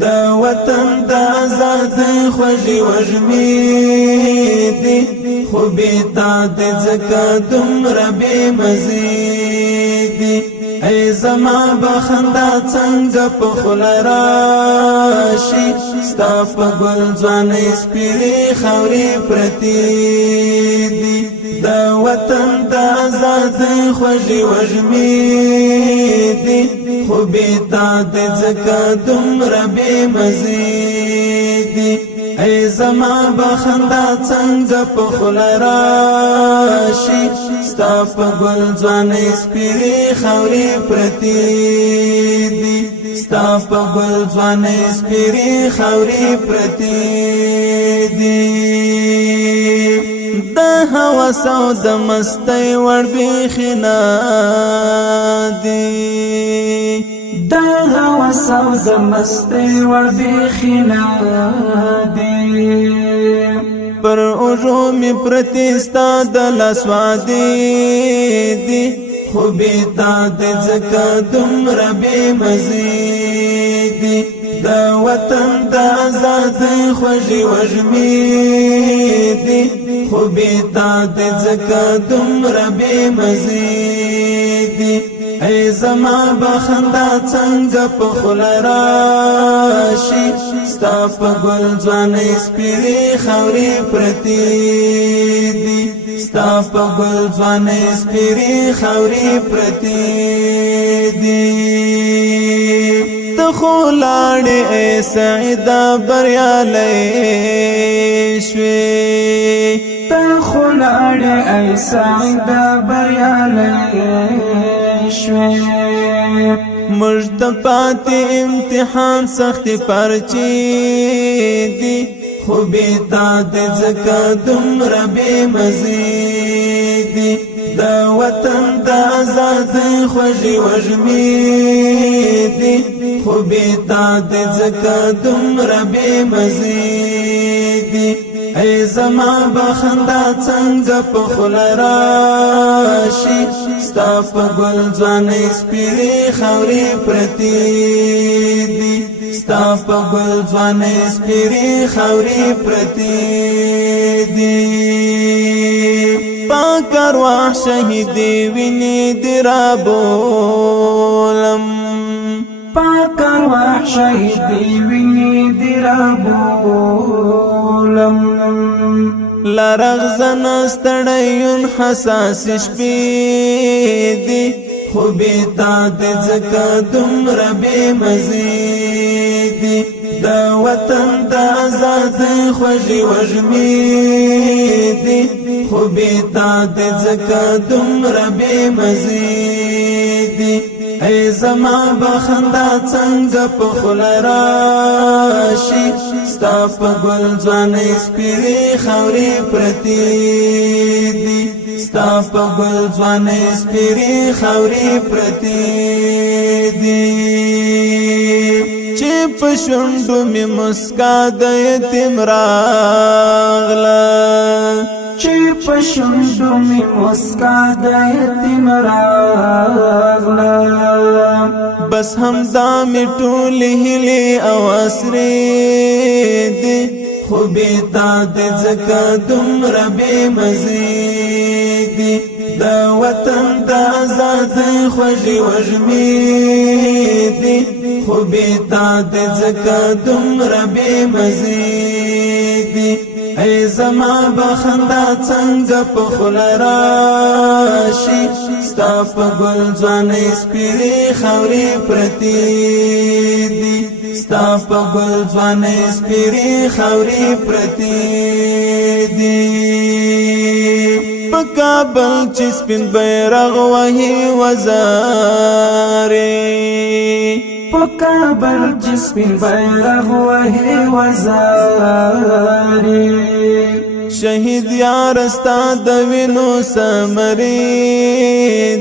دا وطن دا آزاد خوږی وږمې دي خو بېتا د ځکه دومره بې مزې دي ای زما بخندا څنګه په خوله راشي ستا په ګل ځوانۍ سپېرې خاورې پرتې دي دا وطن دا آزاد خوږی وږمې دي خو بېتا د ځکه دومره بې مزې دي ای زما بخندا څنګه په خوله راشي ستا په ګل ځوانۍ سپېرې خاورې پرتې دي ستا په ګل ځوانۍ سپېرې خاورې پرتې دي د هوس او د مستۍ وړ بیخي نه دي د هوس او د مستۍ وړ بیخي نه دي پر اوږو مې پرتې ستا د لاس وعدې دي خو بېتا د ځکه دومره بې مزې دي د وطن د آزادۍ خوږې وږمې دي خو بېتا د ځکه دومره بې مزې دي ای زما بخندا څنګه په خوله راشي ستا په ګل ځوانۍ سپېرې خاورې پرتې دي ستا په ګل ځوانۍ سپېرې خاورې پرتې دي ته خو لاړې ای سعیده بریالی شوې ته خو لاړې ای سعیده بریالی شوې موږ ته پاتې امتحان سختې پرچې دي خو بېتا د ځکه دومره بې مزې دي د وطن د آزادۍ خوږې وږمې دي خو بېتا د ځکه دومره بې مزې دي ای زما بخندا څنګه په خوله راشي ستا په ګل ځوانۍ سپېرې خاورې پرتې دي ستا په ګل ځوانۍ سپېرې خاورې پرتې دي پاک ارواح شهیدې وینې دې رابولم پاک ارواح شهیدې وینې دې رابولم لرغزن ستړیون حساس شپې دي خو بېتا د ځکه دومره بې مزې دي د وطن د آزادۍ خوږې وږمې دي خو بېتا د ځکه دومره بې مزې دي ای زما بخندا څنګه په خوله راشي ستا په ګل ځوانۍ سپېرې خاورې پرتې دي ستا په ګل ځوانۍ سپېرې خاورې پرتې دي چې په شونډو مې مسکا د یتیم راغله چې په شونډو مې مسکا د یتیم راغله بس همدا مې ټولې هیلې او اسرې دي خو بېتا د ځکه دومره بې مزې دي د وطن د آزادۍ خوږې وږمې دي خو بېتا د ځکه دومره بې مزې دي ای زما بخندا څنګه په خوله راشي ستا په ګل ځوانۍ سپېرې خاورې پرتې دي ستا په ګل ځوانۍ سپېرې خاورې پرتې دي په کابل چې سپین بیرغ وهي وزارې په کابل چې سپین بیرغ وهي وزارې شهید یار ستا د وینو ثمرې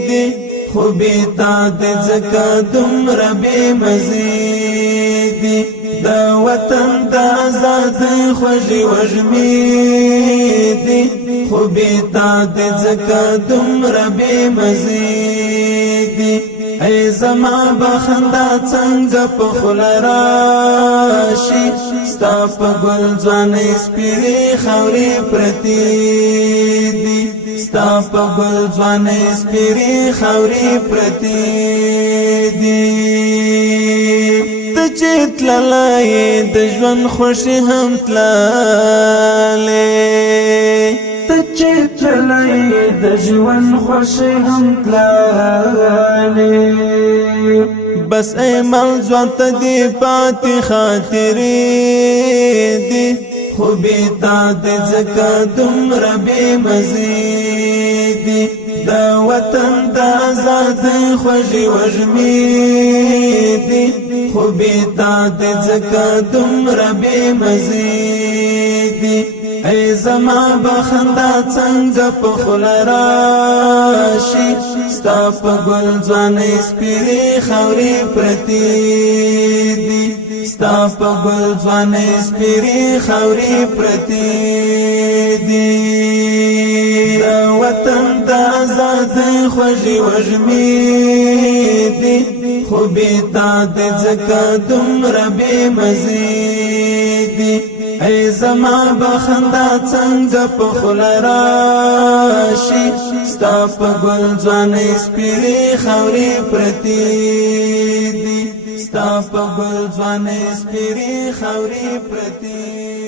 دي خو بېتا د ځکه دومره بې مزې دي د وطن د آزادۍ خوږې وږمې دي خو بېتا د ځکه دومره بې مزې دي ای زما بخندا څنګه په خوله راشي ستا په ګل ځوانۍ سپېرې خاورې پرتې دي ستا په ګل ځوانۍ سپېرې خاورې پرتې دي ته چې تللی د ژوند خوښي هم تللې ته چې تللی د ژوند خوښي هم تللې بس ایمل ځوان ته دې پاتې خاطرې دي خو بېتا دې ځکه دومره بې مزې دي د وطن د ازادۍ خوږې وږمې دي خو بېتا دې ځکه دومره بې مزې دي ای زما بخندا څنګه په خوله راشي ستا په ګل ځوانۍ سپېرې خاورې پرتې دي ستا په ګل ځوانۍ سپېرې خاورې پرتې دي د وطن د ازادۍ خوږې وږمې دي خو بېتا دې ځکه دومره بې مزې دي ای زما بخندا څنګه په خوله راشي ستا په ګل ځوانۍ سپېرې خاورې پرتې دي ستا په ګل ځوانۍ سپېرې خاورې پرتې